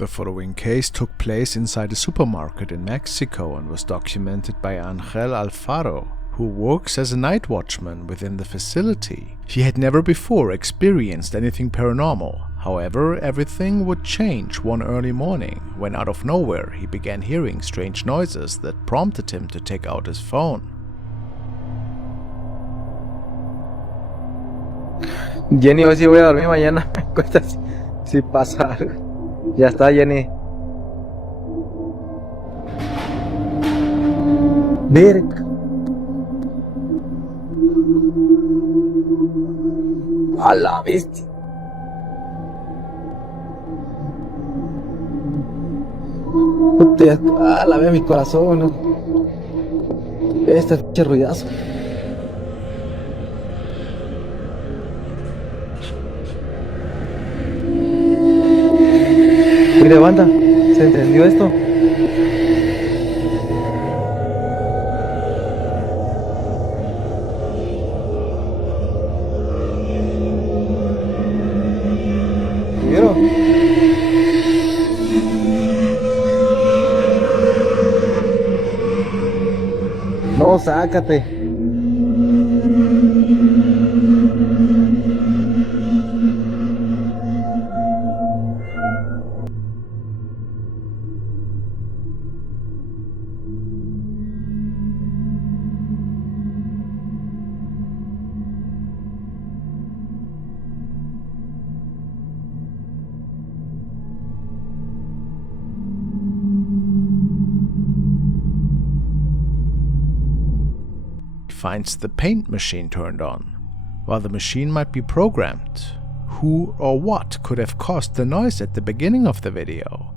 The following case took place inside a supermarket in Mexico and was documented by Angel Alfaro, who works as a night watchman within the facility. He had never before experienced anything paranormal. However, everything would change one early morning when out of nowhere he began hearing strange noises that prompted him to take out his phone. Jenny, hoy sí voy a dormir, mañana me cuesta si pasa algo. Ya está, Jenny. Verga. A la bestia. A la vez mi corazón, ¿no? Este pinche ruidazo. Mire, banda, ¿se entendió esto? ¿Vieron? No, sácate. Finds the paint machine turned on. While the machine might be programmed, who or what could have caused the noise at the beginning of the video?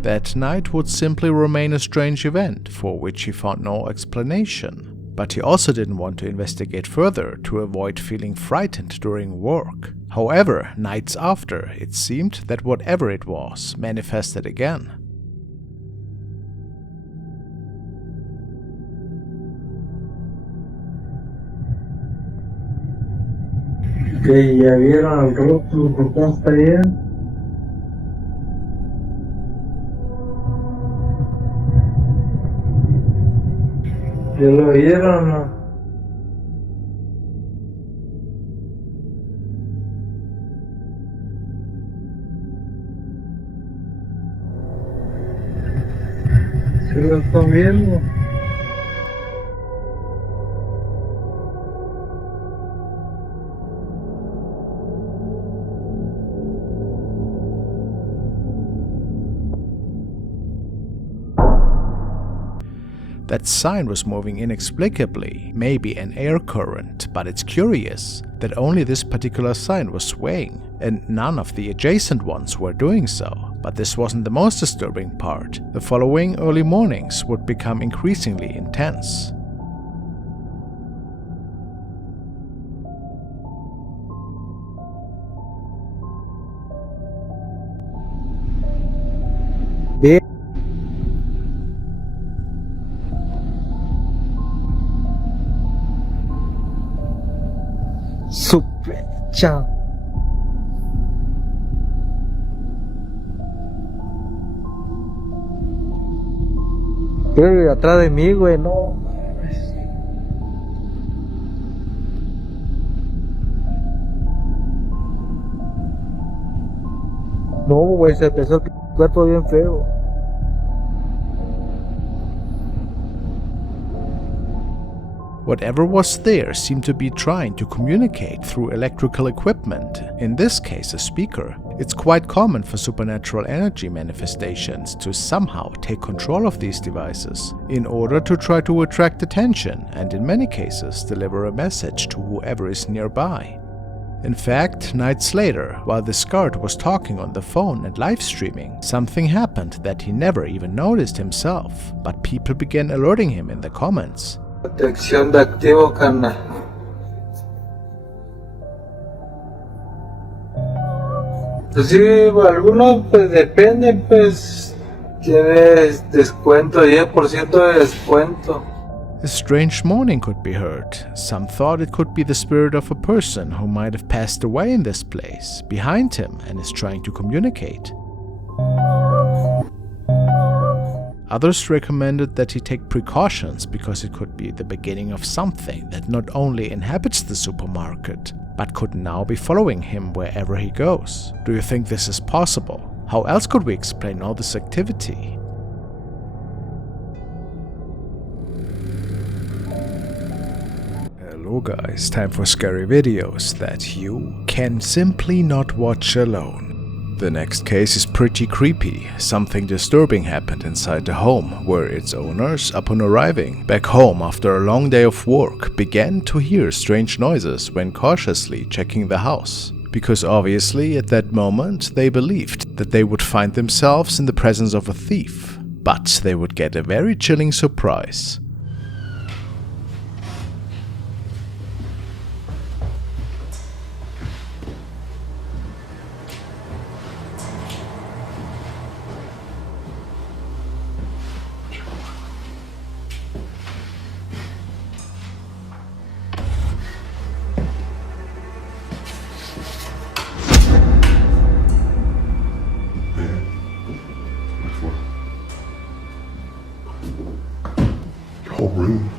That night would simply remain a strange event for which he found no explanation. But he also didn't want to investigate further to avoid feeling frightened during work. However, nights after, it seemed that whatever it was manifested again. Que ya vieron el rostro que está hasta allá. ¿Ya lo vieron o no? ¿Se lo están viendo? That sign was moving inexplicably, maybe an air current, but it's curious that only this particular sign was swaying, and none of the adjacent ones were doing so. But this wasn't the most disturbing part. The following early mornings would become increasingly intense. Sospecha. Pero atrás de mí, güey, no. No, güey, se empezó el cuerpo bien feo. Whatever was there seemed to be trying to communicate through electrical equipment, in this case a speaker. It's quite common for supernatural energy manifestations to somehow take control of these devices in order to try to attract attention and in many cases deliver a message to whoever is nearby. In fact, nights later, while this guard was talking on the phone and live streaming, something happened that he never even noticed himself, but people began alerting him in the comments. Protección de activo, carnal. Pues sí, algunos pues dependen, pues tiene descuento, 10% de descuento. A strange moaning could be heard. Some thought it could be the spirit of a person who might have passed away in this place, behind him, and is trying to communicate. Others recommended that he take precautions because it could be the beginning of something that not only inhabits the supermarket, but could now be following him wherever he goes. Do you think this is possible? How else could we explain all this activity? Hello guys, time for scary videos that you can simply not watch alone. The next case is pretty creepy. Something disturbing happened inside the home, where its owners, upon arriving back home after a long day of work, began to hear strange noises when cautiously checking the house. Because obviously at that moment they believed that they would find themselves in the presence of a thief, but they would get a very chilling surprise. Whole room.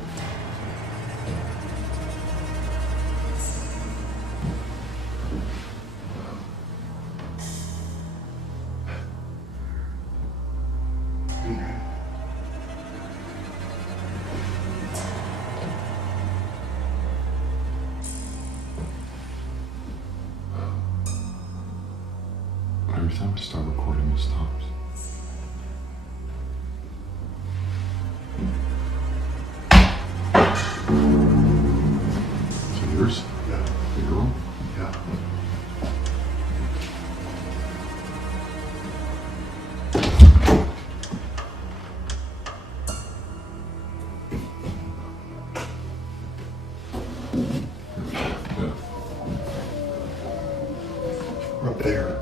Every time I start recording, it stops. Yours? Yeah. The girl? Yeah. Up there.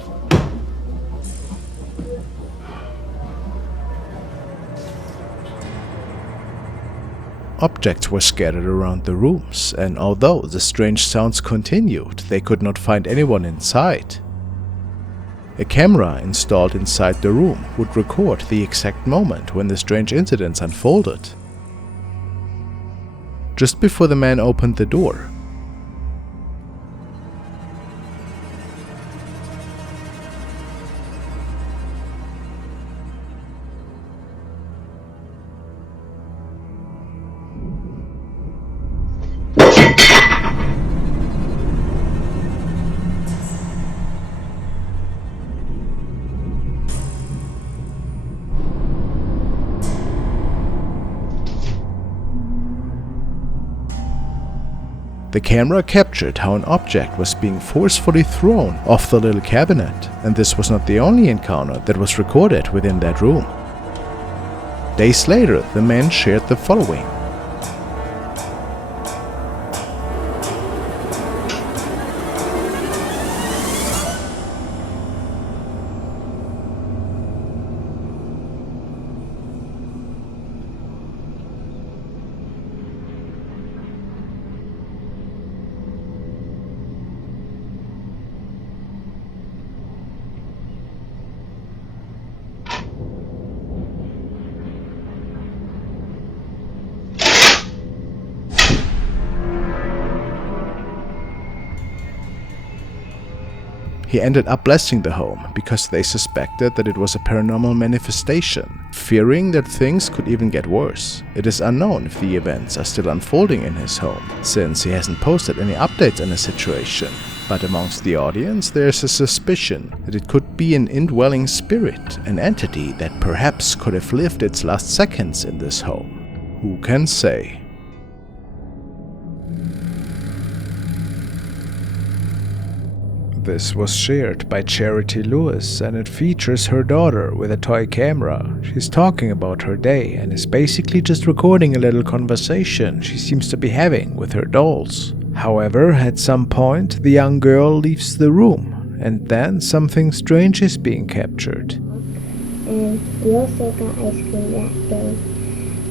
Objects were scattered around the rooms, and although the strange sounds continued, they could not find anyone inside. A camera installed inside the room would record the exact moment when the strange incidents unfolded. Just before the man opened the door, the camera captured how an object was being forcefully thrown off the little cabinet, and this was not the only encounter that was recorded within that room. Days later, the man shared the following. He ended up blessing the home because they suspected that it was a paranormal manifestation, fearing that things could even get worse. It is unknown if the events are still unfolding in his home, since he hasn't posted any updates on the situation. But amongst the audience there is a suspicion that it could be an indwelling spirit, an entity that perhaps could have lived its last seconds in this home. Who can say? This was shared by Charity Lewis, and it features her daughter with a toy camera. She's talking about her day and is basically just recording a little conversation she seems to be having with her dolls. However, at some point the young girl leaves the room, and then something strange is being captured. And we also got ice cream that day,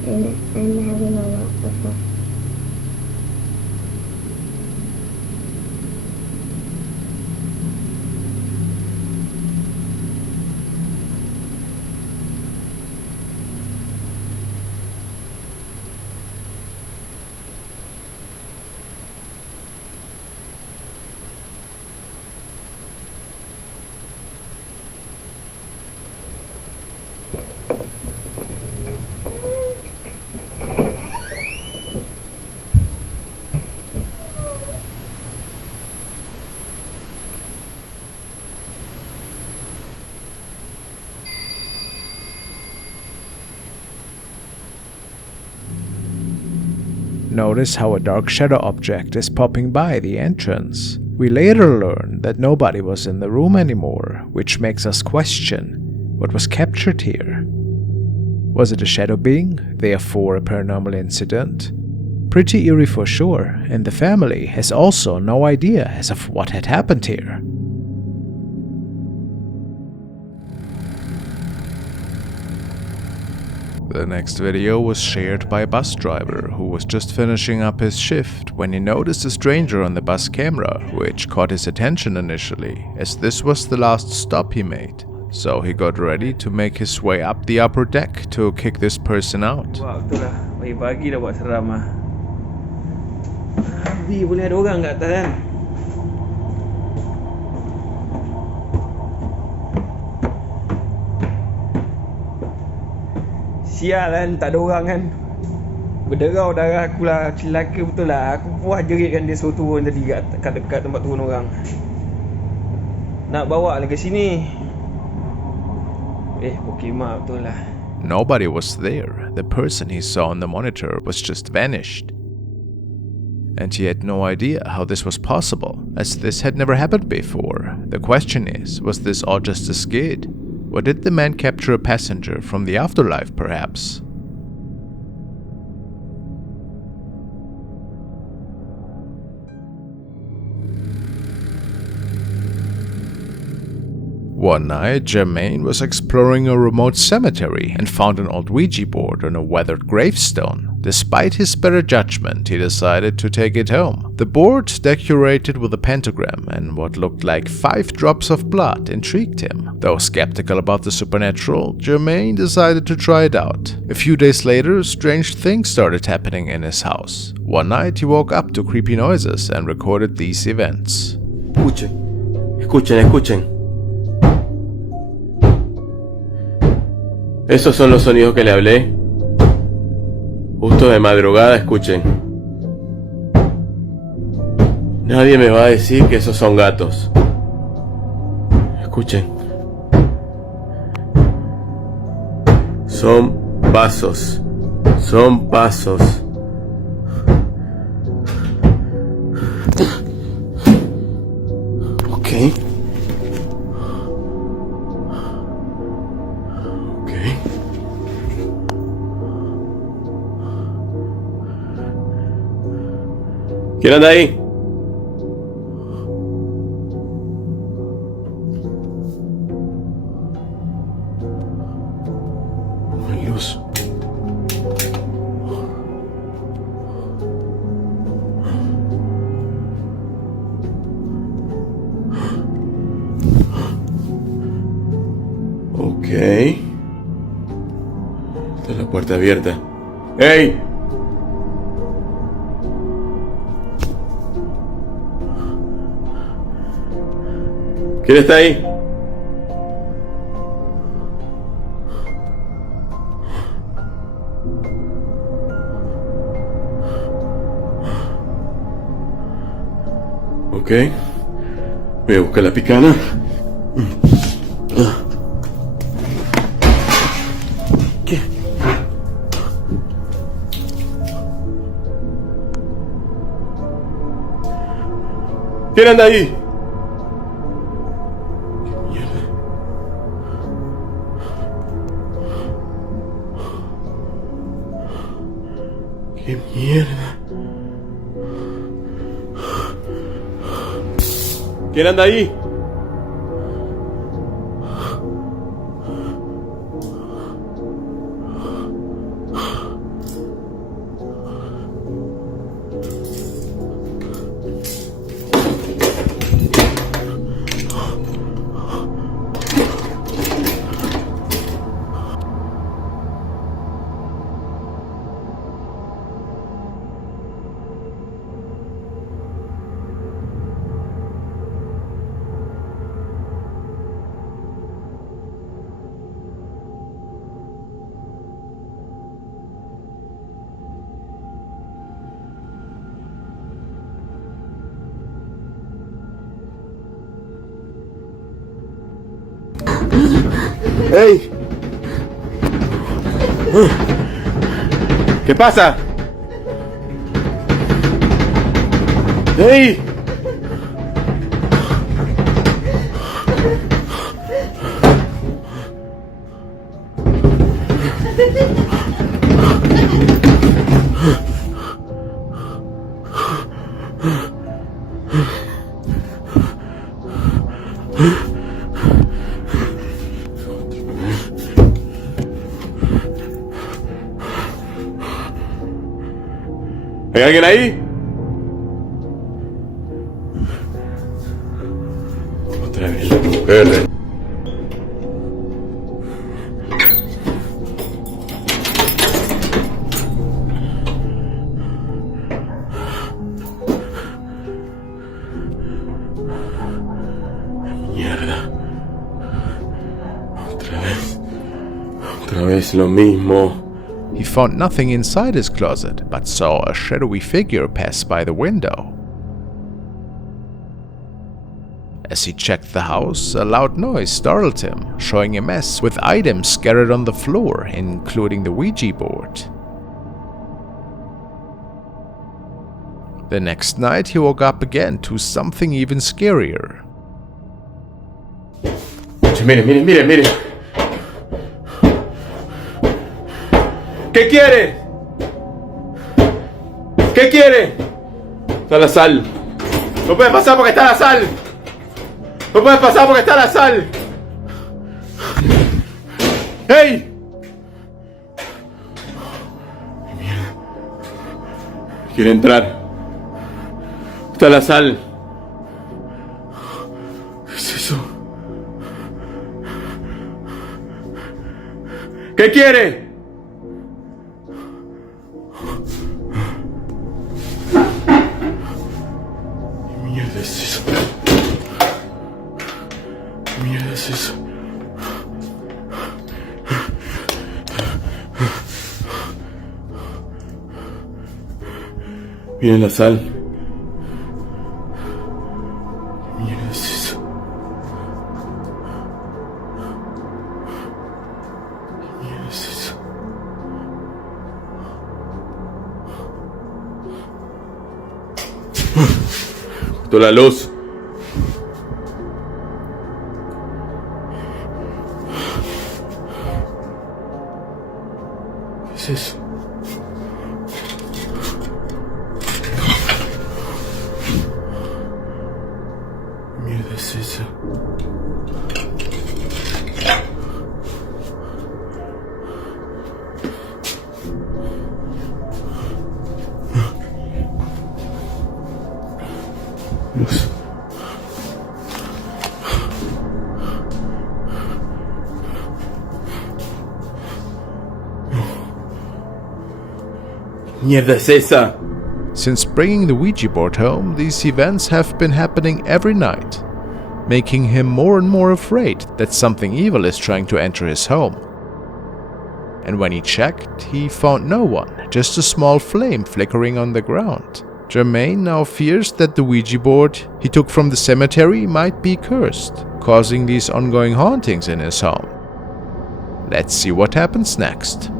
and I'm having a lot of fun Notice how a dark shadow object is popping by the entrance. We later learn that nobody was in the room anymore, which makes us question what was captured here. Was it a shadow being, therefore a paranormal incident? Pretty eerie for sure, and the family has also no idea as of what had happened here. The next video was shared by a bus driver who was just finishing up his shift when he noticed a stranger on the bus camera, which caught his attention initially, as this was the last stop he made. So he got ready to make his way up the upper deck to kick this person out. Wah, betul lah. Pagi-pagi dah buat seram lah. Abi, boleh ada orang kat atas kan? Sial kan, tak ada orang kan. Berderau darah aku lah, celaka betul lah. Aku puas jeritkan dia suruh turun tadi kat dekat tempat turun orang. Nak bawa lagi sini. Pokemon betul lah. Nobody was there. The person he saw on the monitor was just vanished. And he had no idea how this was possible, as this had never happened before. The question is, was this all just a skit? Or did the man capture a passenger from the afterlife, perhaps? One night, Jermaine was exploring a remote cemetery and found an old Ouija board on a weathered gravestone. Despite his better judgment, he decided to take it home. The board, decorated with a pentagram and what looked like 5 drops of blood, intrigued him. Though skeptical about the supernatural, Jermaine decided to try it out. A few days later, strange things started happening in his house. One night, he woke up to creepy noises and recorded these events. Escuchen. Esos son los sonidos que le hablé. Justo de madrugada, escuchen. Nadie me va a decir que esos son gatos. Escuchen. Son pasos. Ok. ¿Quién anda ahí? No hay luz. Ok. Está la puerta abierta. ¡Ey! ¿Quién está ahí? Ok. Voy a buscar la picana. ¿Qué? ¿Quién anda ahí? ¡Qué mierda! ¿Quién anda ahí? ¡Ey! ¿Qué pasa? ¡Ey! ¿Hay alguien ahí? Otra vez la mujer. Mierda. Otra vez lo mismo. He found nothing inside his closet, but saw a shadowy figure pass by the window. As he checked the house, a loud noise startled him, showing a mess with items scattered on the floor, including the Ouija board. The next night, he woke up again to something even scarier. Mire. ¿Qué quiere? ¿Qué quiere? Está la sal. No puede pasar porque está la sal. No puede pasar porque está la sal. ¡Hey! Mierda. Quiere entrar. Está la sal. ¿Qué es eso? ¿Qué quiere? ¿Qué mierda es eso? ¿Qué mierda es eso? Miren la sal. ¿Qué mierda es eso? ¿Qué mierda es eso? Cortó la luz. ¿Qué es eso? ¿Qué mierda es eso? Luz. ¿Qué mierda es esa? Since bringing the Ouija board home, these events have been happening every night, making him more and more afraid that something evil is trying to enter his home. And when he checked, he found no one, just a small flame flickering on the ground. Jermaine now fears that the Ouija board he took from the cemetery might be cursed, causing these ongoing hauntings in his home. Let's see what happens next.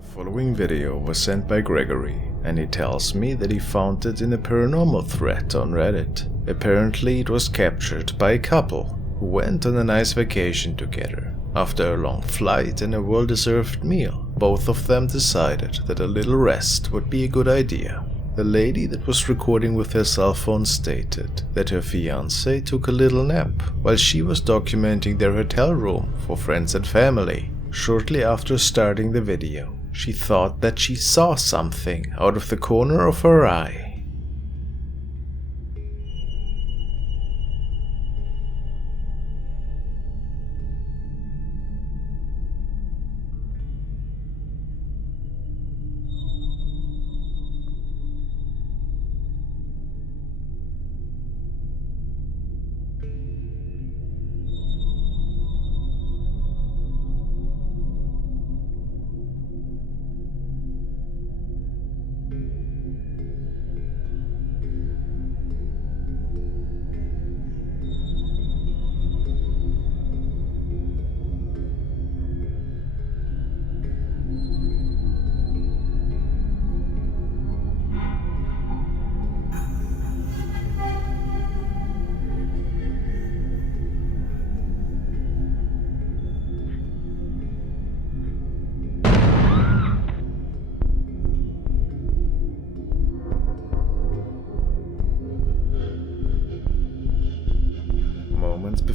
The following video was sent by Gregory, and he tells me that he found it in a paranormal thread on Reddit. Apparently it was captured by a couple who went on a nice vacation together. After a long flight and a well-deserved meal, both of them decided that a little rest would be a good idea. The lady that was recording with her cell phone stated that her fiancé took a little nap while she was documenting their hotel room for friends and family. Shortly after starting the video, she thought that she saw something out of the corner of her eye.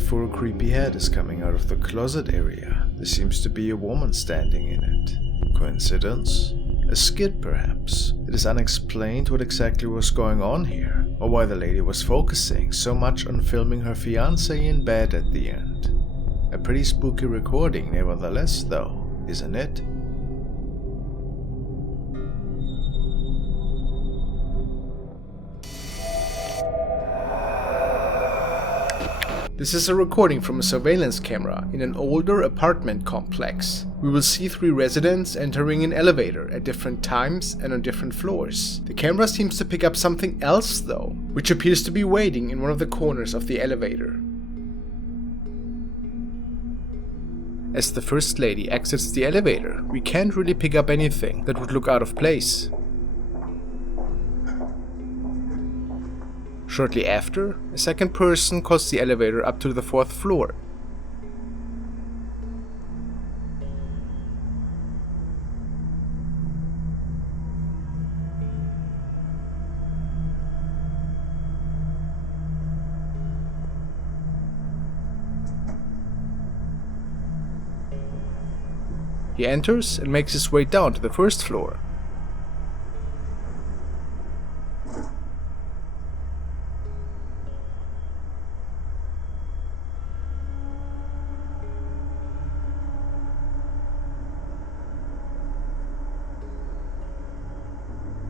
full creepy head is coming out of the closet area. There seems to be a woman standing in it. Coincidence? A skid perhaps? It is unexplained what exactly was going on here, or why the lady was focusing so much on filming her fiancé in bed at the end. A pretty spooky recording nevertheless though, isn't it? This is a recording from a surveillance camera in an older apartment complex. We will see 3 residents entering an elevator at different times and on different floors. The camera seems to pick up something else though, which appears to be waiting in one of the corners of the elevator. As the first lady exits the elevator, we can't really pick up anything that would look out of place. Shortly after, a second person calls the elevator up to the 4th floor. He enters and makes his way down to the 1st floor.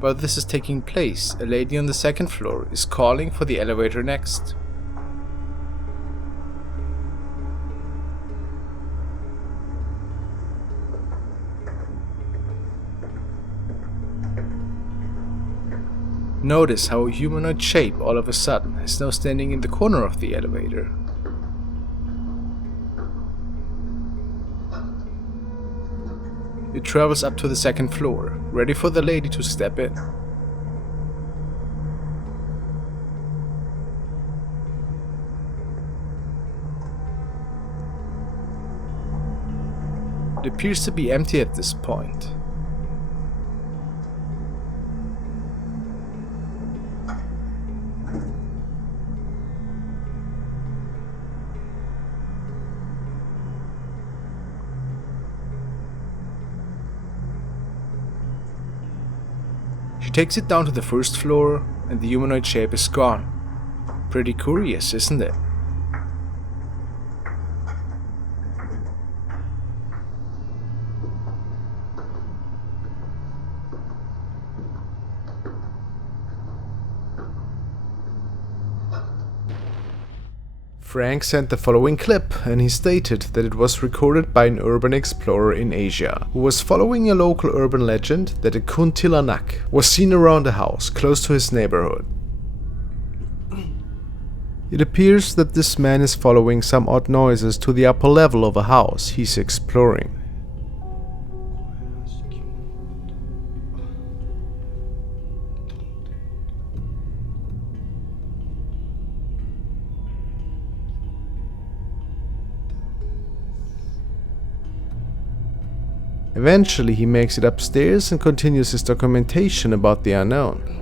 While this is taking place, a lady on the 2nd floor is calling for the elevator next. Notice how a humanoid shape all of a sudden is now standing in the corner of the elevator. It travels up to the 2nd floor, ready for the lady to step in. It appears to be empty at this point. She takes it down to the 1st floor, and the humanoid shape is gone. Pretty curious, isn't it? Frank sent the following clip, and he stated that it was recorded by an urban explorer in Asia, who was following a local urban legend that a kuntilanak was seen around a house close to his neighborhood. It appears that this man is following some odd noises to the upper level of a house he's exploring. Eventually he makes it upstairs and continues his documentation about the unknown.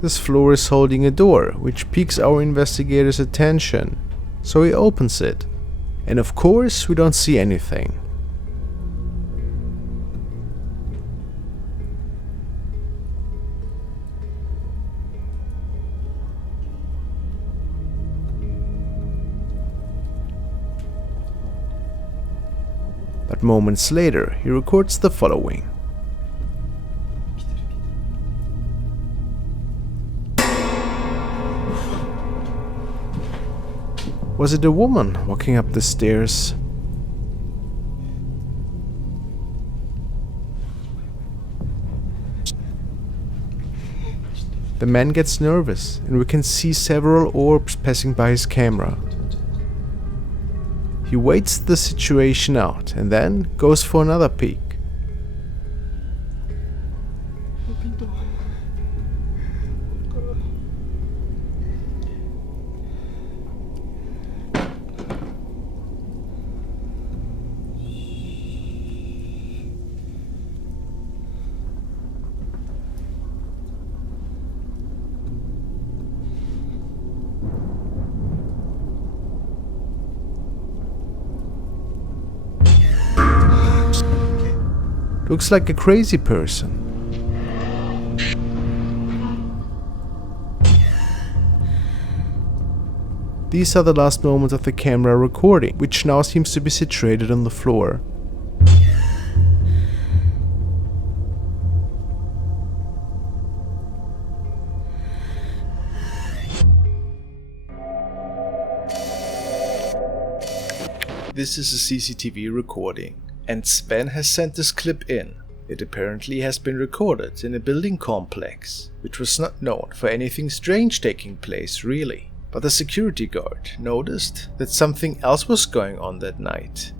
This floor is holding a door, which piques our investigator's attention, so he opens it, and of course we don't see anything. But moments later, he records the following. Was it a woman walking up the stairs? The man gets nervous, and we can see several orbs passing by his camera. He waits the situation out and then goes for another peek. Looks like a crazy person. These are the last moments of the camera recording, which now seems to be situated on the floor. This is a CCTV recording, and Sven has sent this clip in. It apparently has been recorded in a building complex, which was not known for anything strange taking place really. But the security guard noticed that something else was going on that night.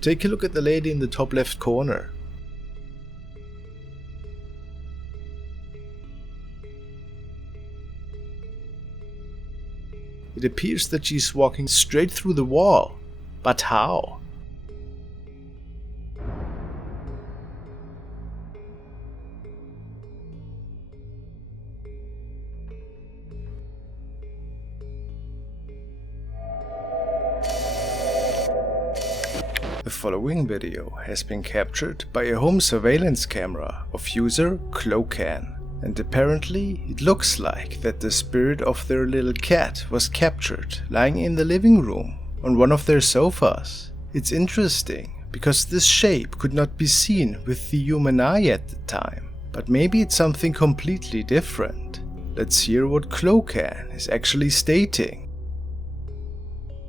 Take a look at the lady in the top left corner. It appears that she's walking straight through the wall. But how? The following video has been captured by a home surveillance camera of user Clocan. And apparently it looks like that the spirit of their little cat was captured lying in the living room on one of their sofas. It's interesting because this shape could not be seen with the human eye at the time, but maybe it's something completely different. Let's hear what Clocan is actually stating.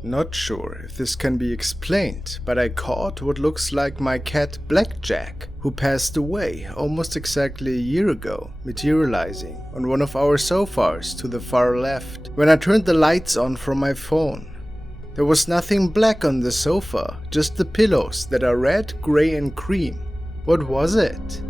Not sure if this can be explained, but I caught what looks like my cat Blackjack, who passed away almost exactly a year ago, materializing on one of our sofas to the far left. When I turned the lights on from my phone, there was nothing black on the sofa, just the pillows that are red, grey and cream. What was it?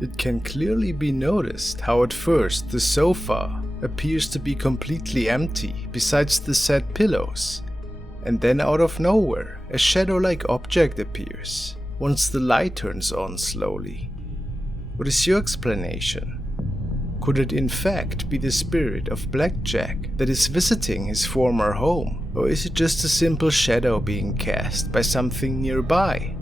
It can clearly be noticed how at first the sofa appears to be completely empty besides the said pillows, and then out of nowhere a shadow-like object appears once the light turns on slowly. What is your explanation? Could it in fact be the spirit of Blackjack that is visiting his former home, or is it just a simple shadow being cast by something nearby?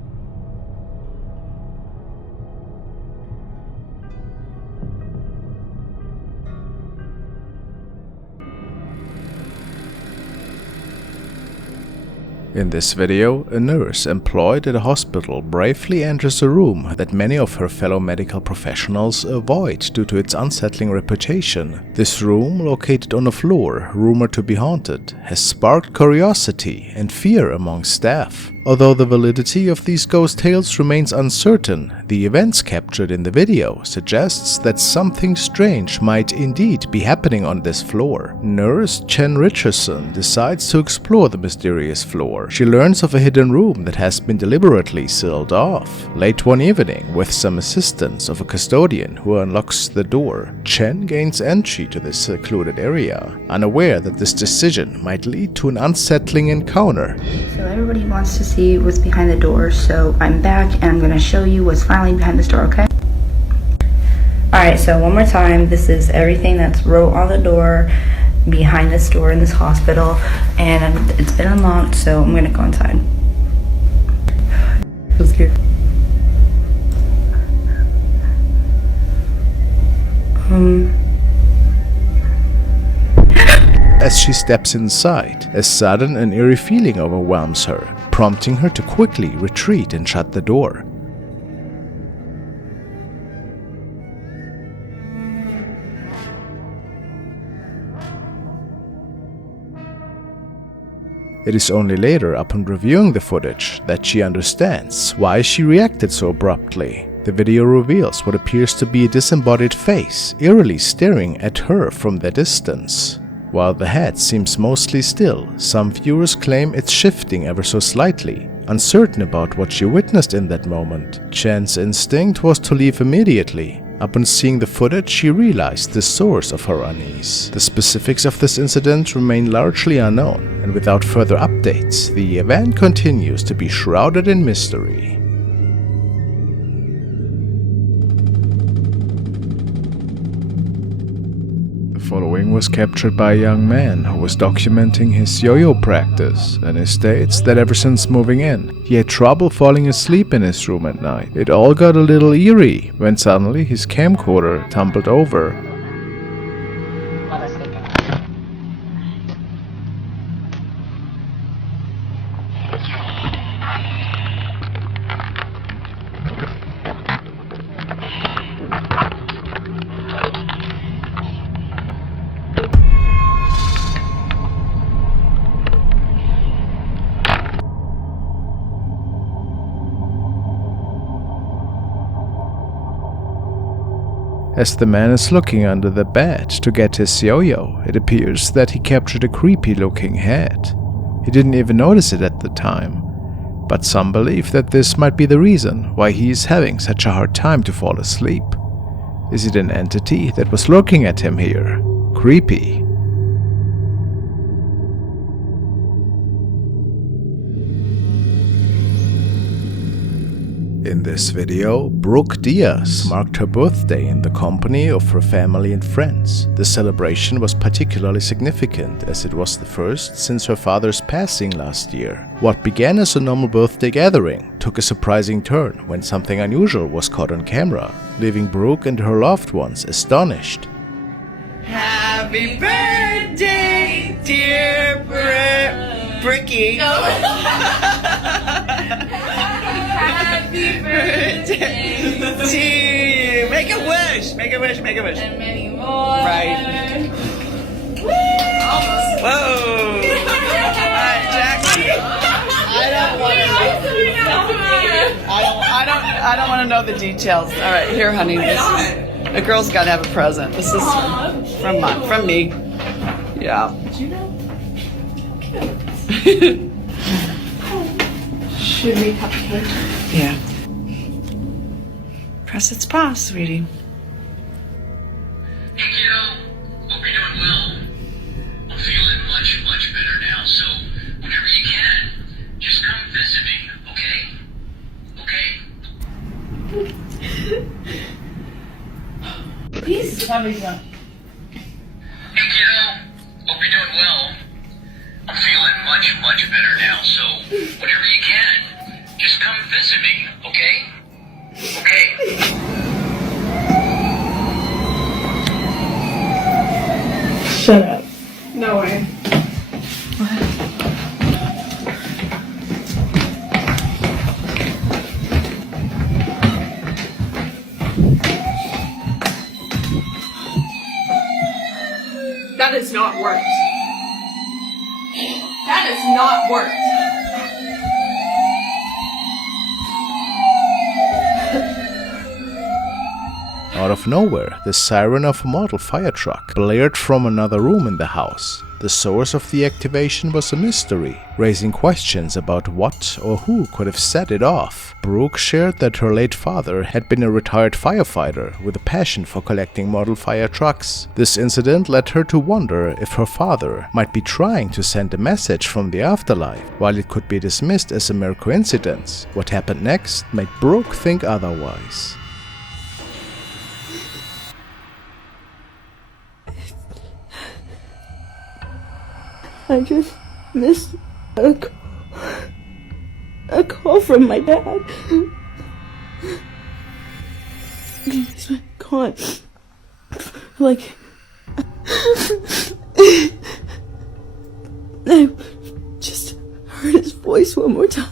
In this video, a nurse employed at a hospital bravely enters a room that many of her fellow medical professionals avoid due to its unsettling reputation. This room, located on a floor rumored to be haunted, has sparked curiosity and fear among staff. Although the validity of these ghost tales remains uncertain, the events captured in the video suggests that something strange might indeed be happening on this floor. Nurse Chen Richardson decides to explore the mysterious floor. She learns of a hidden room that has been deliberately sealed off. Late one evening, with some assistance of a custodian who unlocks the door, Chen gains entry to this secluded area, unaware that this decision might lead to an unsettling encounter. So everybody wants to see what's behind the door, so I'm back and I'm going to show you what's finally behind this door, okay? Alright, so one more time, this is everything that's wrote on the door behind this door in this hospital, and it's been unlocked, so I'm going to go inside. I'm scared. As she steps inside, a sudden and eerie feeling overwhelms her, prompting her to quickly retreat and shut the door. It is only later, upon reviewing the footage, that she understands why she reacted so abruptly. The video reveals what appears to be a disembodied face, eerily staring at her from the distance. While the head seems mostly still, some viewers claim it's shifting ever so slightly. Uncertain about what she witnessed in that moment, Chen's instinct was to leave immediately. Upon seeing the footage, she realized the source of her unease. The specifics of this incident remain largely unknown, and without further updates, the event continues to be shrouded in mystery. The following was captured by a young man who was documenting his yo-yo practice, and he states that ever since moving in, he had trouble falling asleep in his room at night. It all got a little eerie when suddenly his camcorder tumbled over. As the man is looking under the bed to get his yo-yo, it appears that he captured a creepy-looking head. He didn't even notice it at the time, but some believe that this might be the reason why he is having such a hard time to fall asleep. Is it an entity that was looking at him here? Creepy. In this video, Brooke Diaz marked her birthday in the company of her family and friends. The celebration was particularly significant as it was the first since her father's passing last year. What began as a normal birthday gathering took a surprising turn when something unusual was caught on camera, leaving Brooke and her loved ones astonished. Happy birthday, dear Bricky. Happy birthday to you. Make a wish. Make a wish. Make a wish. And many more. Right. Woo! Almost. Whoa. Alright, Jackie. I don't want to know the details. All right, here, honey. The girl's got to have a present. This is from me. Yeah. Did you know? Should we cut the cake? Yeah. Press its paw, sweetie. Hey kiddo, hope you're doing well. I'm feeling much, much better now, so whenever you can, just come visit me, okay? Okay? Peace. Hey kiddo, hope you're doing well. I'm feeling much, much better now, so whenever you can, just come visit me, okay? Okay. Shut up. No way. That has not worked. That has not worked. Out of nowhere, the siren of a model fire truck blared from another room in the house. The source of the activation was a mystery, raising questions about what or who could have set it off. Brooke shared that her late father had been a retired firefighter with a passion for collecting model fire trucks. This incident led her to wonder if her father might be trying to send a message from the afterlife, while it could be dismissed as a mere coincidence. What happened next made Brooke think otherwise. I just missed a call from my dad. He's gone. Like, I just heard his voice one more time.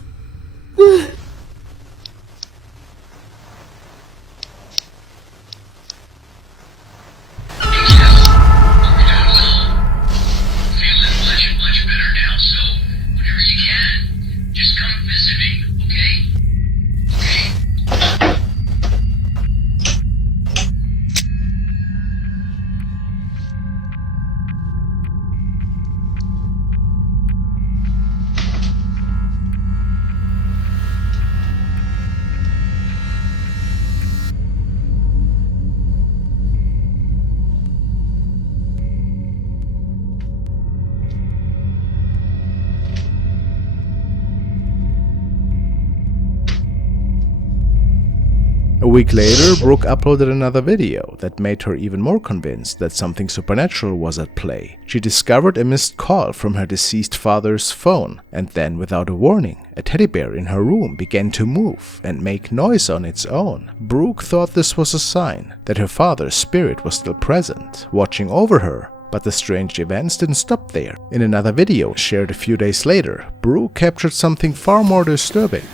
A week later, Brooke uploaded another video that made her even more convinced that something supernatural was at play. She discovered a missed call from her deceased father's phone, and then, without a warning, a teddy bear in her room began to move and make noise on its own. Brooke thought this was a sign that her father's spirit was still present, watching over her. But the strange events didn't stop there. In another video shared a few days later, Brooke captured something far more disturbing.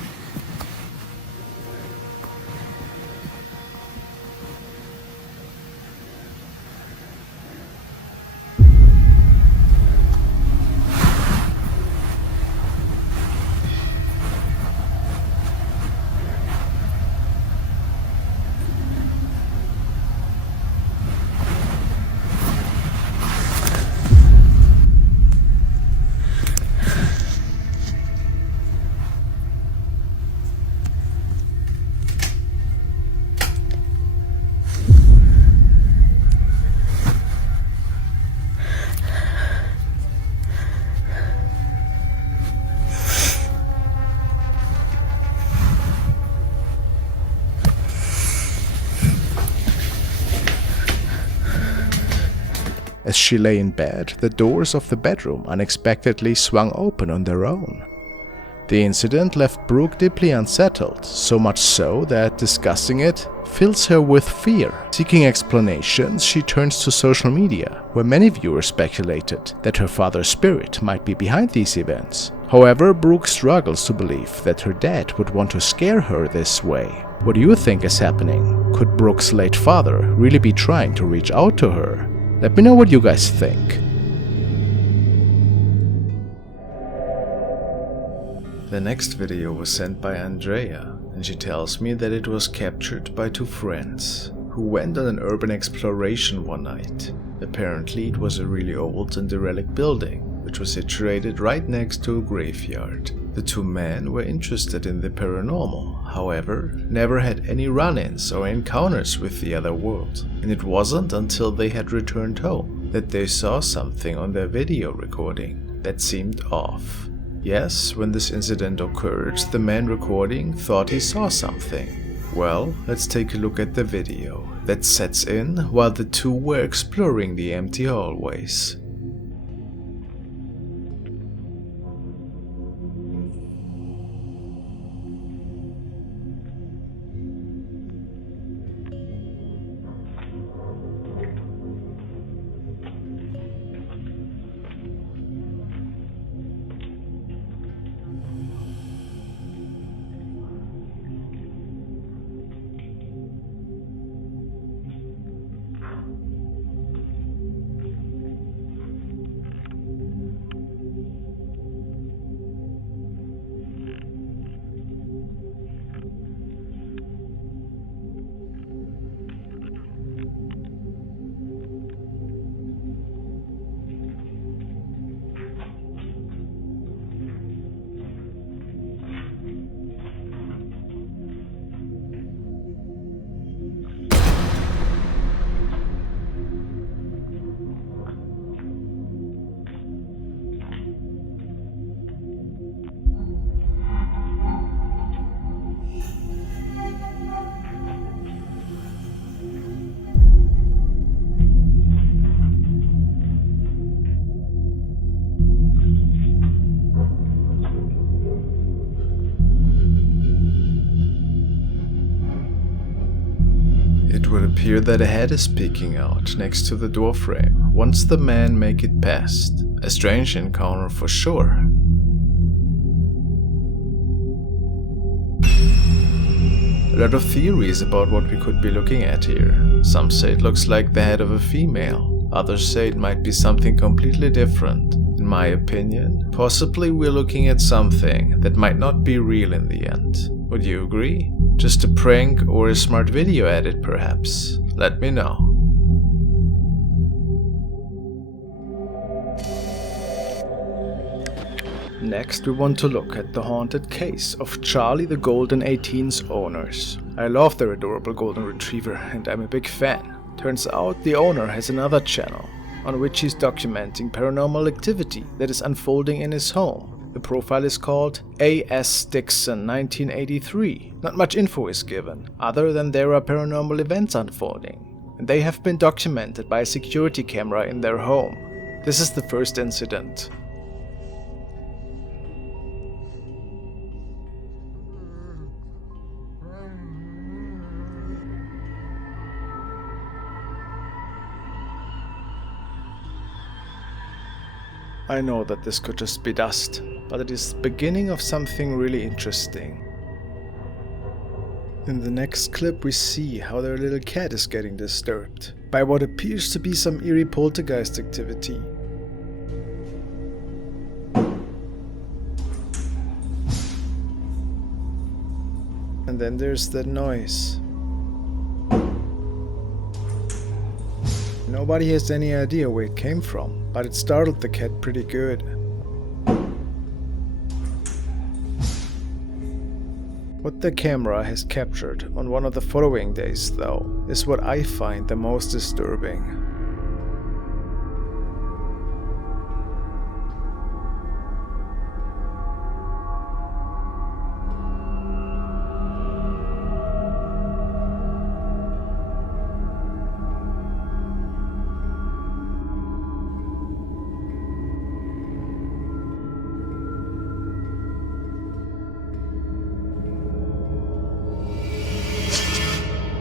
As she lay in bed, the doors of the bedroom unexpectedly swung open on their own. The incident left Brooke deeply unsettled, so much so that discussing it fills her with fear. Seeking explanations, she turns to social media, where many viewers speculated that her father's spirit might be behind these events. However, Brooke struggles to believe that her dad would want to scare her this way. What do you think is happening? Could Brooke's late father really be trying to reach out to her? Let me know what you guys think. The next video was sent by Andrea, and she tells me that it was captured by two friends who went on an urban exploration one night. Apparently it was a really old and derelict building, which was situated right next to a graveyard. The two men were interested in the paranormal, however, never had any run-ins or encounters with the other world, and it wasn't until they had returned home that they saw something on their video recording that seemed off. Yes, when this incident occurred, the man recording thought he saw something. Well, let's take a look at the video that sets in while the two were exploring the empty hallways. It would appear that a head is peeking out next to the doorframe once the men make it past. A strange encounter for sure. A lot of theories about what we could be looking at here. Some say it looks like the head of a female, others say it might be something completely different. In my opinion, possibly we're looking at something that might not be real in the end. Would you agree? Just a prank or a smart video edit perhaps? Let me know. Next we want to look at the haunted case of Charlie the Golden 18's owners. I love their adorable golden retriever and I'm a big fan. Turns out the owner has another channel on which he's documenting paranormal activity that is unfolding in his home. The profile is called A.S. Dixon 1983. Not much info is given, other than there are paranormal events unfolding, and they have been documented by a security camera in their home. This is the first incident. I know that this could just be dust, but it is the beginning of something really interesting. In the next clip we see how their little cat is getting disturbed by what appears to be some eerie poltergeist activity. And then there's that noise. Nobody has any idea where it came from, but it startled the cat pretty good. What the camera has captured on one of the following days, though, is what I find the most disturbing.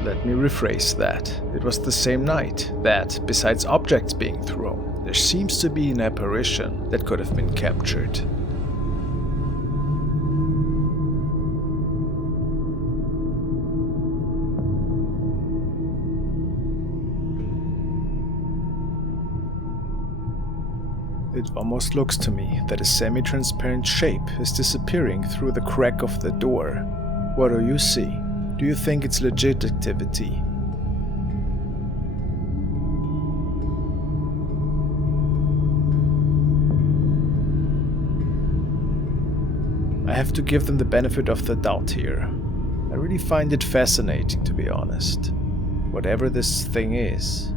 Let me rephrase that. It was the same night that, besides objects being thrown, there seems to be an apparition that could have been captured. It almost looks to me that a semi-transparent shape is disappearing through the crack of the door. What do you see? Do you think it's legit activity? I have to give them the benefit of the doubt here. I really find it fascinating, to be honest. Whatever this thing is,